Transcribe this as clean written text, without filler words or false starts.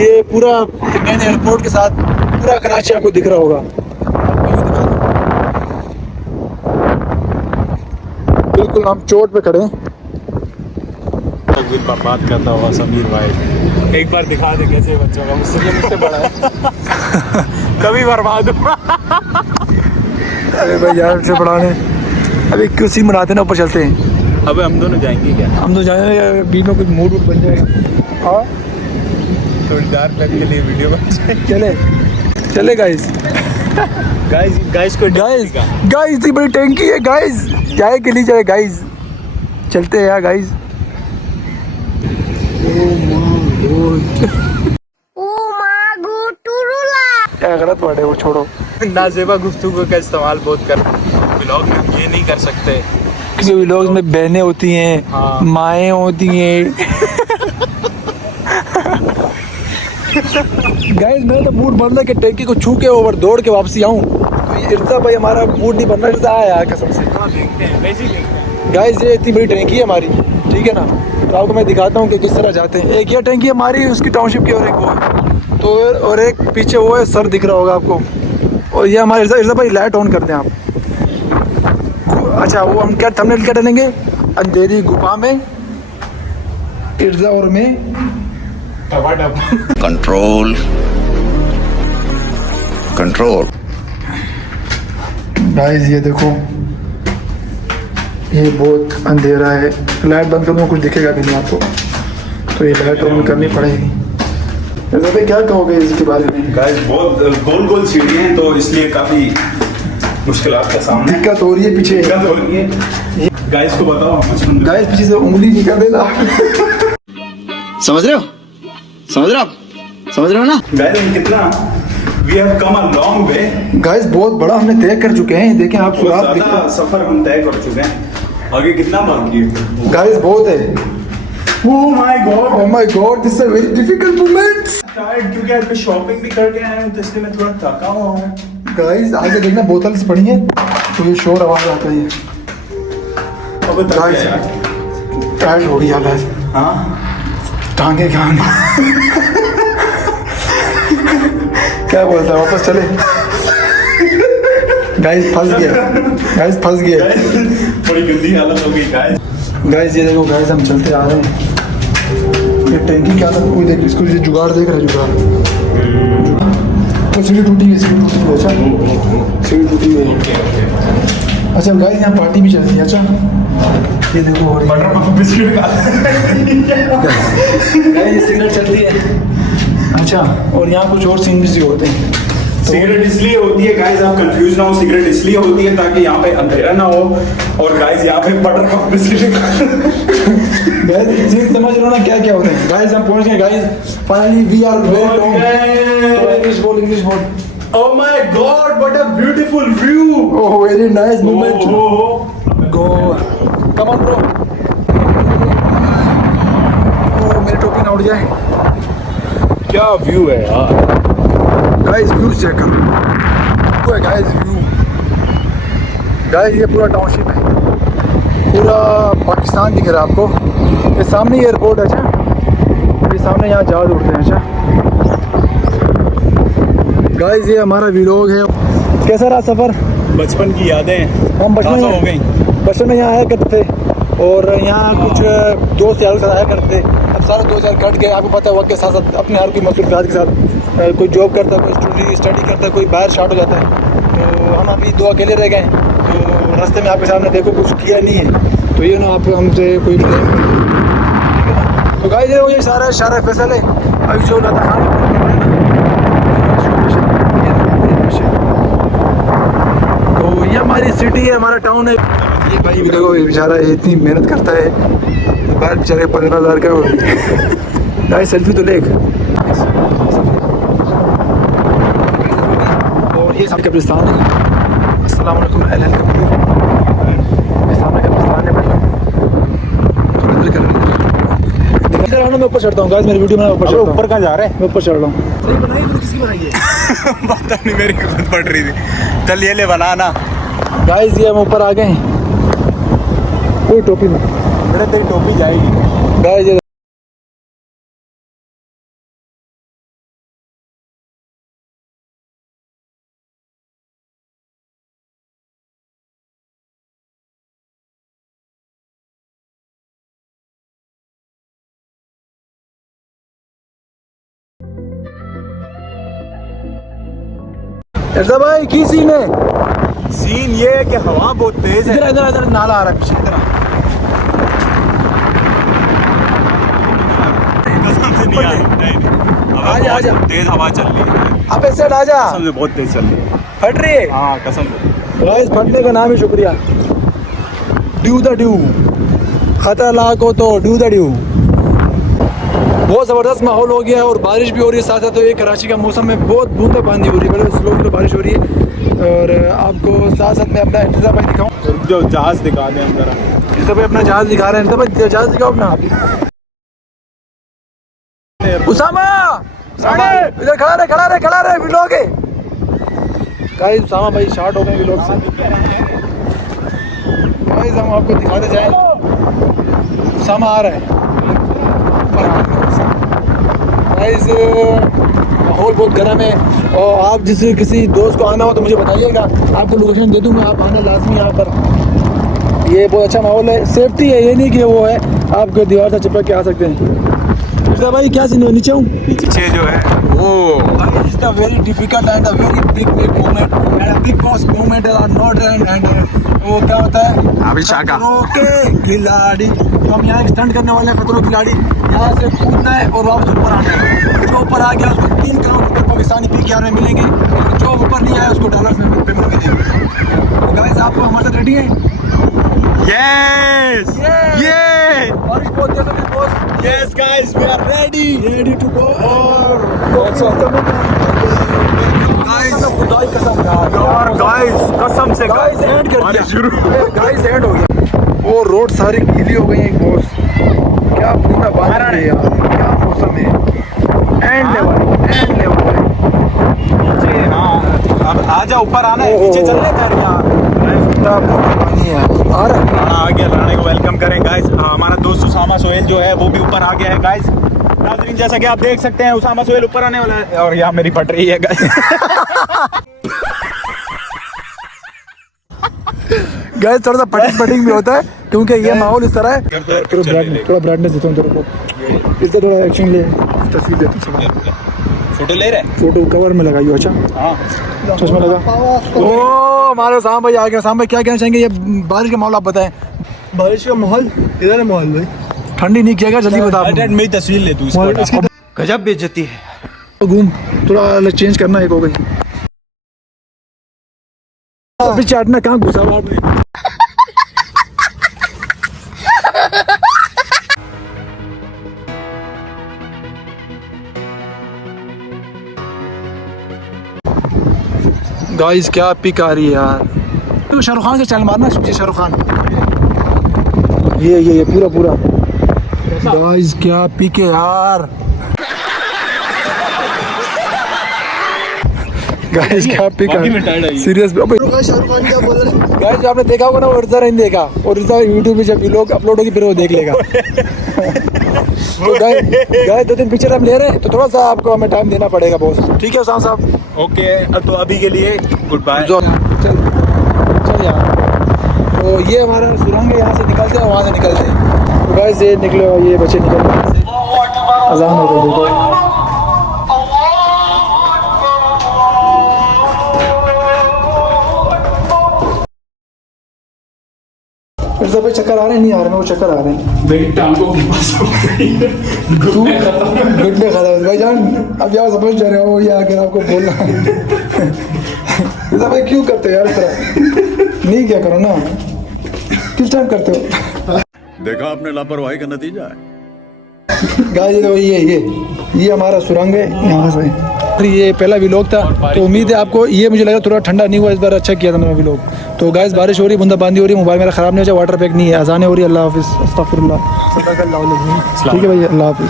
ये पूरा main airport के साथ पूरा कराची आपको दिख रहा होगा। आपको ये दिखा दूं। बिल्कुल हम चोट पे खड़े हैं। बात करता हुआ समीर भाई एक बार दिखा दे कैसे बच्चों का, मुझसे बड़ा है। कभी बर्बाद हुआ। अरे भाई यार से बढ़ाने अभी कुछ मनाते ना ऊपर चलते हैं। अबे हम दोनों जाएंगे क्या? हम तो जाएंगे बीच में कुछ मूड बन जाएगा। हाँ थोड़ी डार्क लाइफ के लिए वीडियो चले चले गाइस गाइस इतनी बड़ी टैंकी है गाइस, जाए के लिए जाए गाइस, चलते हैं यार गाइस। क्या गलत वर्ड है वो, छोड़ो। नाजेबा गुफ्तगू का इस्तेमाल बहुत कर व्लॉग में हम ये नहीं कर सकते। किसी व्लॉग्स में बहनें होती हैं, हाँ। माएँ होती हैं। गाइस मेरा तो मूड बन रहा है कि टैंकी को छू के ओवर दौड़ के वापसी आऊँ। तो ये इर्जा भाई हमारा मूड नहीं बन रहा, इर्जा आया यार कसम से। देखते हैं वैसे ही देखते हैं। गाइस ये इतनी बड़ी टैंकी है हमारी, ठीक है ना, तो आपको मैं दिखाता हूँ कि किस तरह जाते हैं। एक ये टैंकी हमारी उसकी टाउनशिप की और एक वो है, तो और एक पीछे वो है, सर दिख रहा होगा आपको। और ये हमारे इर्जा भाई लाइट ऑन कर दें आप। अच्छा वो हम क्या थंबनेल क्या डालेंगे, अंधेरी गुफा में इर्जा और मैं कंट्रोल कंट्रोल। गाइस ये देखो ये बहुत अंधेरा है, लाइट बंद करूँगा कुछ दिखेगा भी नहीं आपको, तो ये लाइट ऑन करनी पड़ेगी। इर्जा भाई क्या कहोगे इसके बारे में? गाइस बहुत गोल गोल सीढ़ियाँ हैं तो इसलिए काफी मुश्किलात का सामना दिक्कत हो रही है, पीछे दिक्कत हो रही है। गाइस को बताओ कुछ गाइस पीछे से उंगली निकाल देना। समझ रहे हो आप समझ रहे हो ना? गाइस कितना we have come a long way. Guys बहुत बड़ा हमने तय कर चुके हैं, देखें आप सुराग दिख रहा है। सफर हम तय कर चुके हैं, आगे कितना बाकी है? गाइस बहुत है। Oh my God this is a very difficult moments. Tired क्योंकि आज मैं शॉपिंग भी करके आया हूँ तो इसलिए मैं थोड़ा थका हुआ हूँ। गाइस आगे देखना बोतल से पड़ी है तो ये शोर आवाज आता है। अब तक गाइस यार टायर्ड हो गया गाइस, हाँ टांगे क्या बोलता है, वापस चले। गाइस फंस गया बड़ी गंदी हालत हो गई गाइस ये देखो गाइस हम चलते आ रहे हैं। ये टैंकी क्या था, कोई देख इसको, ये जुगाड़ देख रहा है, जुगाड़ तो सीढ़ी टूटी है। अच्छा सीढ़ी टूटी है। अच्छा गाइस यहाँ पार्टी भी चलती है। अच्छा ये देखो और गाइस ये सिगरेट चलती है। अच्छा और यहाँ कुछ और सीन्स भी होते हैं। सिगरेट इसलिए होती है गाइस, आप कंफ्यूज ना हो, सिगरेट इसलिए होती है ताकि यहाँ पे अंधेरा ना हो और गाइस यहाँ पे butter pump biscuit. Guys scene समझ रहे हो ना क्या क्या होता है। गाइस हम पहुंच गए guys, finally we are very home. English बोल। Oh my God, what a beautiful view! Oh, very nice moment. Go. Come on, bro. Oh, मेरी टोपी ना उड़ जाए। क्या व्यू है यार। गाइस व्यू चेक करो। वो है गाइस व्यू। गाइस ये पूरा टाउनशिप है, पूरा पाकिस्तान दिख रहा है आपको। ये सामने एयरपोर्ट है। अच्छा ये सामने यहाँ जहाज उड़ते हैं। अच्छा गाइस ये हमारा व्लॉग है। कैसा रहा सफ़र? बचपन की यादें हम बचपन में यहाँ आया करते थे और यहाँ कुछ दोस्त यारों के साथ आया करते थे। अब सारे दोस्त यार कट गए, आपको पता है वक्त के साथ साथ अपने हर कोई मसरूफियात के साथ, कोई जॉब करता है, कोई स्टडी करता है, कोई बाहर स्टार्ट हो जाता है। तो हम अभी दो अकेले रह गए। तो रास्ते में आपके सामने देखो कुछ किया नहीं है, तो ये ना आप हमसे कोई तो गाइस ये सारा फैसल है। अभी जो तो ये हमारी सिटी है, हमारा टाउन है। ये भाई भी देखो, ये बेचारा इतनी मेहनत करता है, बाहर बेचारे 15,000 का। गाइस सेल्फी तो लेख। और ये सामने कब्रिस्तान है। अस्सलाम वालेकुम अहल कब्र। सामने कब्रिस्तान है भाई। इधर आना, मैं ऊपर चढ़ता हूँ गाइस, मेरी वीडियो में ऊपर चढ़ता हूँ। ऊपर कहाँ जा रहे हैं? मैं ऊपर चढ़ रहा हूँ। तो ये बनाई मैंने, किसकी बनाई है? पता नहीं, मेरी खुद पड़ रही थी। चल ये ले बनाना। गाइस ये हम ऊपर आ गए। कोई टोपी नहीं, मेरे तेरी टोपी जाएगी। गाइस ये ऐसा भाई की सीन है? सीन ये है कि हवा बहुत तेज है। इधर इधर इधर नाला आ रहा है पीछे, इधर कसम से नहीं आ रही। नहीं हवा आजा, आजा। बहुत तेज हवा चल रही है। आप ऐसे आ जा, कसम से बहुत तेज चल रही है। फट रही है। हाँ कसम से। गाइस फटने का नाम ही शुक्रिया। ड्यू द ड्यू, खतरा लाख हो तो ड्यू द ड्यू। बहुत ज़बरदस्त माहौल हो गया है और बारिश भी हो रही है साथ साथ। तो ये कराची का मौसम में बहुत बूंदाबांदी हो रही है, बड़े स्लो स्लो बारिश हो रही है। और आपको साथ साथ में अपना इंतज़ाम भाई दिखाऊँ, जो जहाज दिखा दें हम जरा। इंतज़ाम भाई अपना जहाज़ दिखा रहे हैं। इंतज़ाम भाई जहाज़ दिखाओ अपना। उसामा इधर खड़ा रहे व्लॉग है। गाइस उसामा भाई शॉर्ट हो गए व्लॉग से। गाइस हम आपको दिखाते जाएं, उसामा आ रहा है। गाइस माहौल बहुत गर्म है और आप जिस किसी दोस्त को आना हो तो मुझे बताइएगा, आपको लोकेशन दे दूँगा, आप आना लाजमी यहाँ पर। ये बहुत अच्छा माहौल है, सेफ्टी है, ये नहीं कि वो है आप दीवार से चिपक के आ सकते हैं। भाई क्या सीन है? नीचे हूँ, पीछे जो है वो It's a very difficult and a very big movement and a big boss movement are not and वो क्या होता है? अभी शाका। खतरों के खिलाड़ी। तो हम यहाँ एक स्टंट करने वाले हैं, खतरों के खिलाड़ी। यहाँ से कूदना है और वापस ऊपर आना है। जो ऊपर आ गया उसको 3 करोड़ रुपए पाकिस्तानी PKR में मिलेंगे। जो ऊपर नहीं आया उसको डॉलर्स में पेमेंट मिलेंगे। तो गाइस आप हमारे साथ रेडी हैं? यस ये बारिश बहुत तेज है boss. Yes guys we are ready to go और खुदाई कसम यार गाइस कसम से गाइस एंड कर दिया शुरू। गाइस एंड हो गया। वो रोड सारी गीली हो गई है बॉस। क्या बूंदा बारिश है यार, क्या मौसम है। एंड लेवल नीचे। हाँ अब आजा, ऊपर आना है, नीचे चलने का यार। आ रहा आ गया, राणा को वेलकम करें गाइस। हमारा दोस्त उसामा सोहेल जो है वो भी ऊपर आ गया है गाइस। नाज़रीन जैसा कि आप देख सकते हैं उसामा सोहेल ऊपर आने वाला है और यहाँ मेरी फट रही है गाइस। गाइस थोड़ा सा पटिंग भी होता है क्योंकि ये माहौल इस तरह है। थोड़ा ब्राइटनेस देता हूँ तेरे को, इससे थोड़ा एक्शन ले, तस्वीर देता हूँ। फोटो ले रहे हैं? फोटो कवर में लगाइयो। अच्छा हाँ चश्मा लगा। ओ हमारे उसामा भाई आ गए। उसामा भाई क्या कहना चाहेंगे ये बारिश का माहौल आप बताएं। बारिश का माहौल इधर है माहौल भाई। ठंडी नहीं किया, जल्दी बता। मेरी तस्वीर ले तू इसको। गजब बेइज्जती है। घूम थोड़ा चेंज करना, एक हो गई। अभी चाटना कहाँ घुसा हुआ आपने? गाइस क्या पिक आ रही है यार। तो शाहरुख खान से चल मारना, शाहरुख खान। ये पूरा गाइस क्या पिक है यार। गाइस क्या पिक है सीरियस। शाहरुख खान क्या बोल रहे हैं? गाइस आपने देखा होगा ना, उर्जा नहीं देखा, और उर्जा यूट्यूब पे जब लोग अपलोड होगी फिर वो देख लेगा। तो गाइस 2-3 पिक्चर हम ले रहे हैं तो थोड़ा सा आपको हमें टाइम देना पड़ेगा बॉस। ठीक है उसामा साहब? ओके तो अभी के लिए गुड बाय। चल यार। तो ये हमारा सुरंग है, यहाँ से निकलते हैं वहाँ से निकलते हैं। तो गाइस ये निकले और ये बच्चे निकल रहे हैं। अज़ान हो गई देखो। फिर भाई चक्कर आ रहे हैं? नहीं आ रहे हैं, वो चक्कर आ रहे हैं। मेरी टांगों के पास हो गई है। घुटने खा भाई जान, अब यहाँ समझ जा रहे हो ये आकर आपको बोलना। भाई क्यों करते हो यार इस तरह? नहीं क्या करो ना, किस टाइम करते हो? देखा आपने लापरवाही का नतीजा है। गाइस तो ये हमारा सुरंग है यहाँ से। ये पहला व्लॉग था तो उम्मीद है आपको ये, मुझे लगा थोड़ा ठंडा नहीं हुआ इस बार, अच्छा किया था मैंने व्लॉग। तो गाइस बारिश हो रही है, बूंदाबांदी हो रही है, मोबाइल मेरा ख़राब नहीं हो जाए, वाटर पैक नहीं है, अज़ानें हो रही है। अल्लाह हाफिज़, अस्तगफिरुल्लाह। ठीक है भाई, अल्लाह हाफिज़।